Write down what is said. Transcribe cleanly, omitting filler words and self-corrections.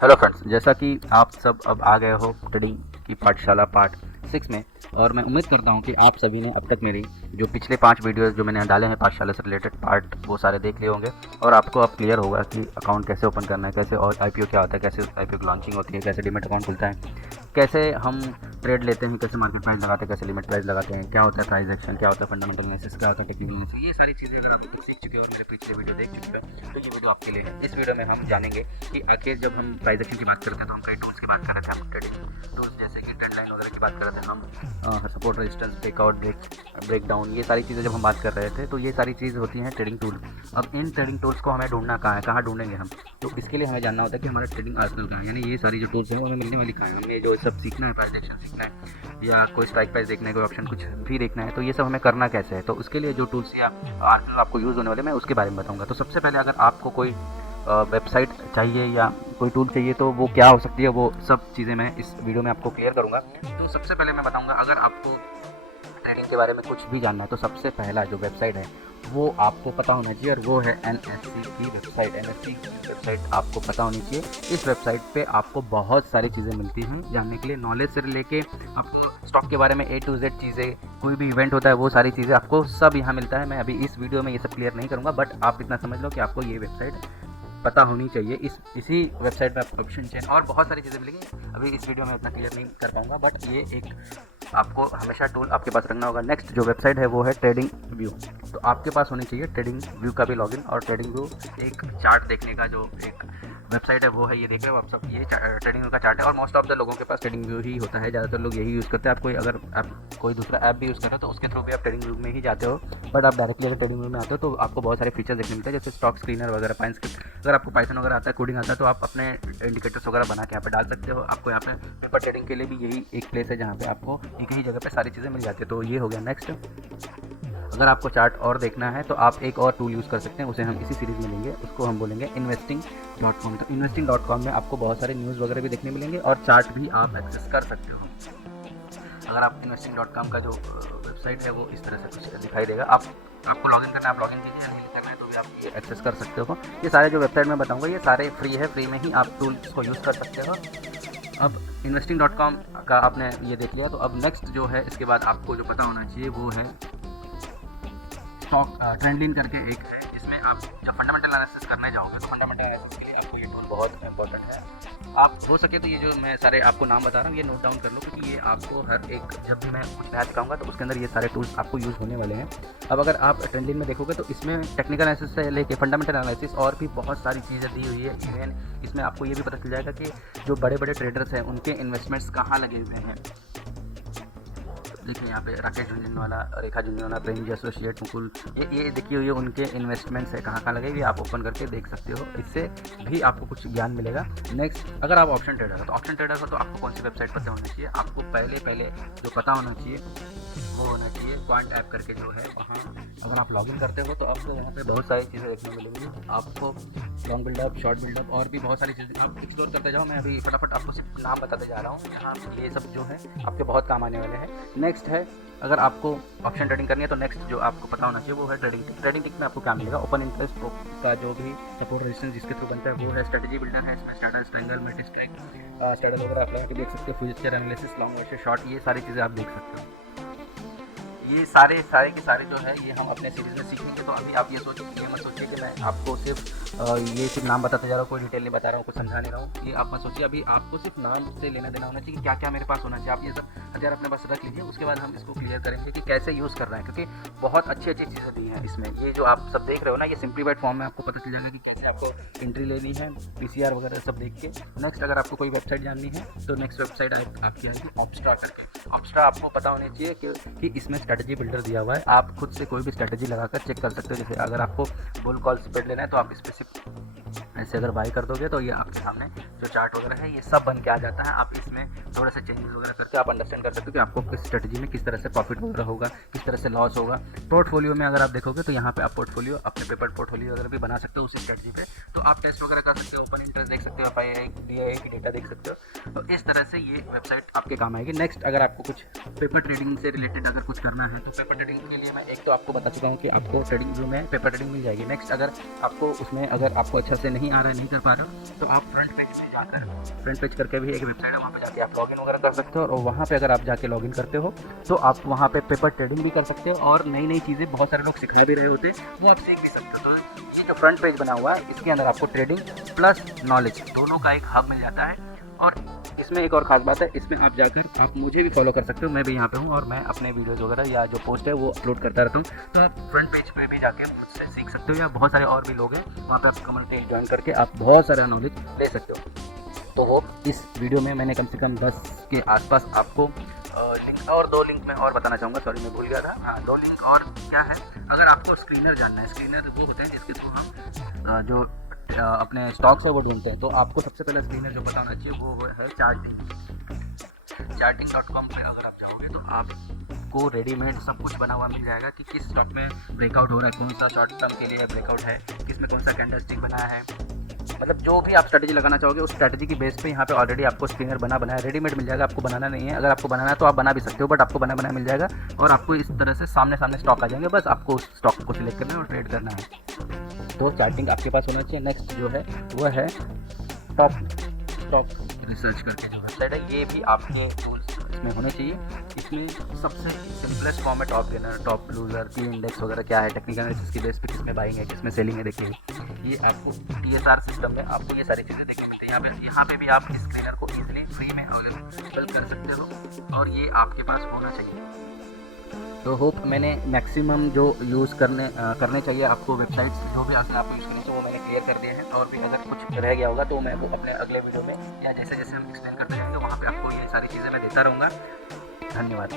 Hello friends, जैसा कि आप सब अब आ गए हो ट्रेडिंग की पाठशाला पार्ट 6 में। और मैं उम्मीद करता हूं कि आप सभी ने अब तक मेरी जो पिछले 5 वीडियोस जो मैंने डाले हैं पाठशाला से रिलेटेड पार्ट वो सारे देख लिए होंगे और आपको अब क्लियर होगा कि अकाउंट कैसे ओपन करना है, कैसे और आईपीओ क्या होता है, कैसे आईपीओ की लॉन्चिंग होती है, कैसे डीमैट अकाउंट खुलता है, कैसे हम ट्रेड लेते हैं, कैसे मार्केट प्राइस लगाते हैं, कैसे लिमिट प्राइस लगाते हैं, क्या होता है प्राइस एक्शन, क्या होता है फंडामेंटल एनालिसिस, क्या होता है टेक्निकल एनालिसिस। ये सारी चीज़ें अगर आप कुछ सीख चुके हो और मेरे पिछले वीडियो देख चुके हैं तो ये वीडियो आपके लिए है। इस वीडियो में हम जानेंगे कि आखिर जब हम प्राइस एक्शन की बात करते हैं तो हम कई टूल्स की बात कर रहे थे, हम ट्रेडिंग टूल्स जैसे कि ट्रेड लाइन वगैरह की बात कर रहे थे, हम support resistance breakout break down, ये सारी चीज़ें जब हम बात कर रहे थे तो ये सारी चीज़ होती हैं ट्रेडिंग टूल। अब इन ट्रेडिंग टूल्स को हमें ढूंढना कहाँ है, कहाँ ढूंढेंगे हम, तो इसके लिए हमें जानना होता है कि हमारा ट्रेडिंग आर्सेनल कहाँ है, यानी ये सारी जो टूल्स हैं वो हमें मिलने वाली कहाँ है। हमें जो सब सीखना है, प्राइस एक्शन सीखना है या कोई स्ट्राइक प्राइस देखना है, कोई ऑप्शन कुछ भी देखना है, तो ये सब हमें करना कैसे है। तो उसके लिए जो टूल्स या आर्सेनल आपको यूज़ होने वाले मैं उसके बारे में बताऊँगा। तो सबसे पहले अगर आपको कोई वेबसाइट चाहिए या कोई टूल चाहिए तो वो क्या हो सकती है, वो सब चीज़ें मैं इस वीडियो में आपको क्लियर करूँगा। तो सबसे पहले मैं बताऊँगा, अगर आपको ट्रेडिंग के बारे में कुछ भी जानना है तो सबसे पहला जो वेबसाइट है वो आपको पता होना चाहिए और वो है NSE की वेबसाइट। NSE की वेबसाइट आपको पता होनी चाहिए। इस वेबसाइट पे आपको बहुत सारी चीज़ें मिलती हैं जानने के लिए, नॉलेज से लेके आपको स्टॉक के बारे में A to Z चीज़ें, कोई भी इवेंट होता है वो सारी चीज़ें आपको सब यहाँ मिलता है। मैं अभी इस वीडियो में ये सब क्लियर नहीं करूँगा, बट आप इतना समझ लो कि आपको ये वेबसाइट पता होनी चाहिए। इसी वेबसाइट में आपको ऑप्शन चेन और बहुत सारी चीज़ें मिलेंगी, अभी इस वीडियो में उतना क्लियर नहीं कर पाऊँगा, बट ये एक आपको हमेशा टूल आपके पास रखना होगा। नेक्स्ट जो वेबसाइट है वो है ट्रेडिंग व्यू। तो आपके पास होनी चाहिए ट्रेडिंग व्यू का भी लॉगिन, और ट्रेडिंग व्यू एक चार्ट देखने का जो एक वेबसाइट है वो है, ये देख रहे हो आप सब, ये ट्रेडिंग व्यू का चार्ट है। और मोस्ट ऑफ द लोगों के पास ट्रेडिंग व्यू ही होता है, ज़्यादातर लोग यही यूज़ करते हैं। आप कोई अगर आप कोई दूसरा ऐप भी यूज़ कर रहे हो तो उसके थ्रू भी आप ट्रेडिंग व्यू में ही जाते हो, बट आप डायरेक्टली अगर ट्रेडिंग व्यू में आते हो तो आपको बहुत सारे फीचर्स देखने मिलते हैं, जैसे स्टॉक स्क्रीनर वगैरह, अगर आपको पाइथन वगैरह आता है, कोडिंग आता है, तो आप अपने इंडिकेटर्स वगैरह बना के यहाँ पे डाल सकते हो। आपको यहाँ पे पेपर ट्रेडिंग के लिए भी यही एक प्लेस है जहाँ पे आपको एक ही जगह पे सारी चीज़ें मिल जाती है। तो ये हो गया। नेक्स्ट, अगर आपको चार्ट और देखना है तो आप एक और टूल यूज़ कर सकते हैं, उसे हम इसी सीरीज़ में लेंगे, उसको हम बोलेंगे investing.com। तो investing.com में आपको बहुत सारे न्यूज़ वगैरह भी देखने मिलेंगे और चार्ट भी आप एक्सेस कर सकते हो। अगर आप investing.com का जो वेबसाइट है वो इस तरह से कुछ दिखाई देगा। आपको लॉगिन करना है, आप लॉगिन कीजिए, नहीं करना है तो भी आप ये एक्सेस कर सकते हो। ये सारे जो वेबसाइट मैं बताऊँगा ये सारे फ्री है, फ्री में ही आप टूल्स को यूज़ कर सकते हो। अब investing.com का आपने ये देख लिया, तो अब नेक्स्ट जो है इसके बाद आपको जो पता होना चाहिए वो है स्टॉक ट्रेंडलाइन करके एक है, जिसमें आप जब फंडामेंटल एनालिसिस करने जाओगे तो फंडामेंटल एनालिसिस के लिए आपको ये टूल बहुत इंपॉर्टेंट है। आप हो सके तो ये जो मैं सारे आपको नाम बता रहा हूँ ये नोट डाउन कर लो, क्योंकि ये आपको हर एक, जब भी मैं कुछ नया दिखाऊंगा तो उसके अंदर ये सारे टूल्स आपको यूज़ होने वाले हैं। अब अगर आप ट्रेंडलाइन में देखोगे तो इसमें टेक्निकल एनालिसिस से लेके फंडामेंटल एनालिसिस और भी बहुत सारी चीज़ें दी हुई है। इवन इसमें आपको ये भी पता चल जाएगा कि जो बड़े बड़े ट्रेडर्स हैं उनके इन्वेस्टमेंट्स कहाँ लगे हुए हैं। देखिए यहाँ पे राकेश झुंझुनवाला, रेखा झुंझुनवाला, प्रेमजी एसोसिएट, मुकुल, ये देखिए हुई उनके इन्वेस्टमेंट्स है कहाँ लगे, ये आप ओपन करके देख सकते हो। इससे भी आपको कुछ ज्ञान मिलेगा। नेक्स्ट, अगर आप ऑप्शन ट्रेडर हो तो ऑप्शन ट्रेडर हो तो आपको कौन सी वेबसाइट पता होनी चाहिए, आपको पहले जो पता होना चाहिए वो होना चाहिए क्वांट ऐप करके जो है, वहाँ अगर आप लॉगिन करते हो तो आपको यहाँ पे बहुत सारी चीज़ें देखने मिलेंगी। आपको लॉन्ग बिल्डअप, शॉर्ट बिल्डअप और भी बहुत सारी चीज़ें आप एक्सप्लोर करते जाओ। मैं अभी फटाफट आपको सिर्फ नाम बताते जा रहा हूँ, यहाँ ये सब जो है आपके बहुत काम आने वाले हैं। नेक्स्ट है, अगर आपको ऑप्शन ट्रेडिंग करनी है तो नेक्स्ट जो आपको पता होना चाहिए वो है ट्रेडिंग टिक। ट्रेडिंग टिक में आपको क्या मिलेगा, ओपन इंटरेस्ट का जो भी सपोर्ट रेजिस्टेंस जिसके थ्रू बनता है वो है, स्ट्रेटजी बिल्डर है, इसमें standard strangle, multi strike, standard वगैरह अप्लाई करके देख सकते हो, future analysis, long versus short, ये सारी चीज़ें आप देख सकते हो। ये सारे के सारे जो है ये हम अपने सीरीज़ में सीखेंगे। तो अभी आप ये मत सोचिए कि मैं आपको सिर्फ ये सिर्फ नाम बताते जा रहा हूँ, कोई डिटेल नहीं बता रहा हूँ, कुछ समझा नहीं रहा हूँ। ये आप मत सोचिए, अभी आपको सिर्फ नाम से लेना देना होना चाहिए कि क्या क्या मेरे पास होना चाहिए। आप ये सब हज़ार अपने पास रख लीजिए, उसके बाद हम इसको क्लियर करेंगे कि कैसे यूज़ करना है, क्योंकि बहुत अच्छी चीज़ें दी हैं इसमें। ये जो आप सब देख रहे हो ना, ये सिंप्लीफाइड फॉर्म में आपको पता चल जाएगा कि कैसे आपको एंट्री लेनी है, PCR वगैरह सब देख के। नेक्स्ट, अगर आपको कोई वेबसाइट जाननी है तो नेक्स्ट वेबसाइट आपकी आएगी ऑप्स्ट्रा करके। ऑप्स्ट्रा आपको पता होनी चाहिए कि इसमें स्ट्रेटजी बिल्डर दिया हुआ है, आप खुद से कोई भी स्ट्रेटजी लगाकर चेक कर सकते हो। जैसे अगर आपको बुल कॉल स्प्रेड लेना है तो आप स्पेसिफिक ऐसे अगर बाई कर दोगे तो ये आपके सामने जो चार्ट वगैरह है ये सब बन के आ जाता है। आप इसमें थोड़ा सा चेंजेस वगैरह करके आप अंडरस्टैंड कर सकते हो कि आपको किस स्ट्रेटजी में किस तरह से प्रॉफिट वगैरह होगा, किस तरह से लॉस होगा। पोर्टफोलियो में अगर आप देखोगे तो यहाँ पे आप पोर्टफोलियो अपने पेपर पोर्टफोलियो वगैरह भी बना सकते हो उसी स्ट्रेटजी पे। तो आप टेस्ट वगैरह कर सकते हो, ओपन इंटरेस्ट देख सकते हो, DII की डेटा देख सकते हो। तो इस तरह से ये वेबसाइट आपके काम आएगी। नेक्स्ट, अगर आपको कुछ पेपर ट्रेडिंग से रिलेटेड अगर कुछ करना है तो पेपर ट्रेडिंग के लिए मैं एक तो आपको बता चुका हूँ कि आपको ट्रेडिंग व्यू में पेपर ट्रेडिंग मिल जाएगी। नेक्स्ट, अगर आपको उसमें अगर आपको अच्छा से नहीं आ रहा है, नहीं कर पा रहे हो, तो आप फ्रंट पेज पे जाकर, फ्रंट पेज करके भी एक वेबसाइट है, वहाँ पे जाके आप लॉगिन वगैरह कर सकते हो। और वहाँ पे अगर आप जाके लॉगिन करते हो तो आप वहाँ पे पेपर ट्रेडिंग भी कर सकते हो और नई नई चीज़ें बहुत सारे लोग सिखा भी रहे होते हैं, वो आप सीख भी सकते हो। तो ये जो फ्रंट पेज बना हुआ है इसके अंदर आपको ट्रेडिंग प्लस नॉलेज दोनों का एक हब मिल जाता है। और इसमें एक और ख़ास बात है, इसमें आप जाकर आप मुझे भी फॉलो कर सकते हो, मैं भी यहाँ पे हूँ और मैं अपने वीडियोज़ वगैरह या जो पोस्ट है वो अपलोड करता रहता हूँ। तो आप फ्रंट पेज पे भी जाके मुझसे सीख सकते हो, या बहुत सारे और भी लोग हैं वहाँ पे आप कम्युनिटी ज्वाइन करके आप बहुत सारा नॉलेज ले सकते हो। तो वो इस वीडियो में मैंने कम से कम 10 के आसपास आपको लिंक और 2 लिंक मैं और बताना चाहूँगा, सॉरी मैं भूल गया था। हाँ, 2 लिंक और क्या है, अगर आपको स्क्रीनर जानना है, स्क्रीनर वो होते हैं जिसके थ्रू हम जो अपने स्टॉक्स है वो ढूंढते हैं। तो आपको सबसे पहले स्क्रीनर जो पता होना चाहिए वो है charting.com पे अगर आप जाओगे तो आपको रेडीमेड सब कुछ बना हुआ मिल जाएगा कि किस स्टॉक में ब्रेकआउट हो रहा है, कौन सा शॉर्ट टर्म के लिए ब्रेकआउट है, किस में कौन सा कैंडलस्टिक बनाया है, मतलब जो भी आप स्ट्रेटजी लगाना चाहोगे उस स्ट्रेटजी की बेस पे यहाँ पे ऑलरेडी आपको स्क्रीनर बनाया रेडीमेड मिल जाएगा। आपको बनाना नहीं है, अगर आपको बनाना है तो आप बना भी सकते हो, बट आपको बनाया मिल जाएगा और आपको इस तरह से सामने स्टॉक आ जाएंगे, बस आपको उस स्टॉक को सिलेक्ट करना है और ट्रेड करना है। तो चार्टिंग आपके पास होना चाहिए। नेक्स्ट जो है वो है टॉप स्टॉक रिसर्च करके जो वेबसाइट है, ये भी आपके टूल्स इसमें होने चाहिए। इसमें सबसे सिंपलेस्ट फॉर्म है टॉप गेनर, टॉप लूजर, की इंडेक्स वगैरह क्या है, टेक्निकल एनालिसिस की बेस पे किसमें बाइंग है, किसमें सेलिंग है, देखिए ये आपको TSR सिस्टम में आपको ये सारी चीज़ें देखने मिलती है। यहाँ पे भी आप इस स्क्रीनर को ईजिली फ्री में अवेलेबल कर सकते हो और ये आपके पास होना चाहिए। तो होप मैंने मैक्सिमम जो यूज़ करने चाहिए आपको वेबसाइट्स जो भी आपको यूज़ करनी चाहिए वो मैंने क्लियर कर दिए हैं। और भी अगर कुछ रह गया होगा तो मैं वो अपने अगले वीडियो में या जैसे जैसे हम एक्सप्लेन करते जाएंगे वहाँ पे आपको ये सारी चीज़ें मैं देता रहूँगा। धन्यवाद।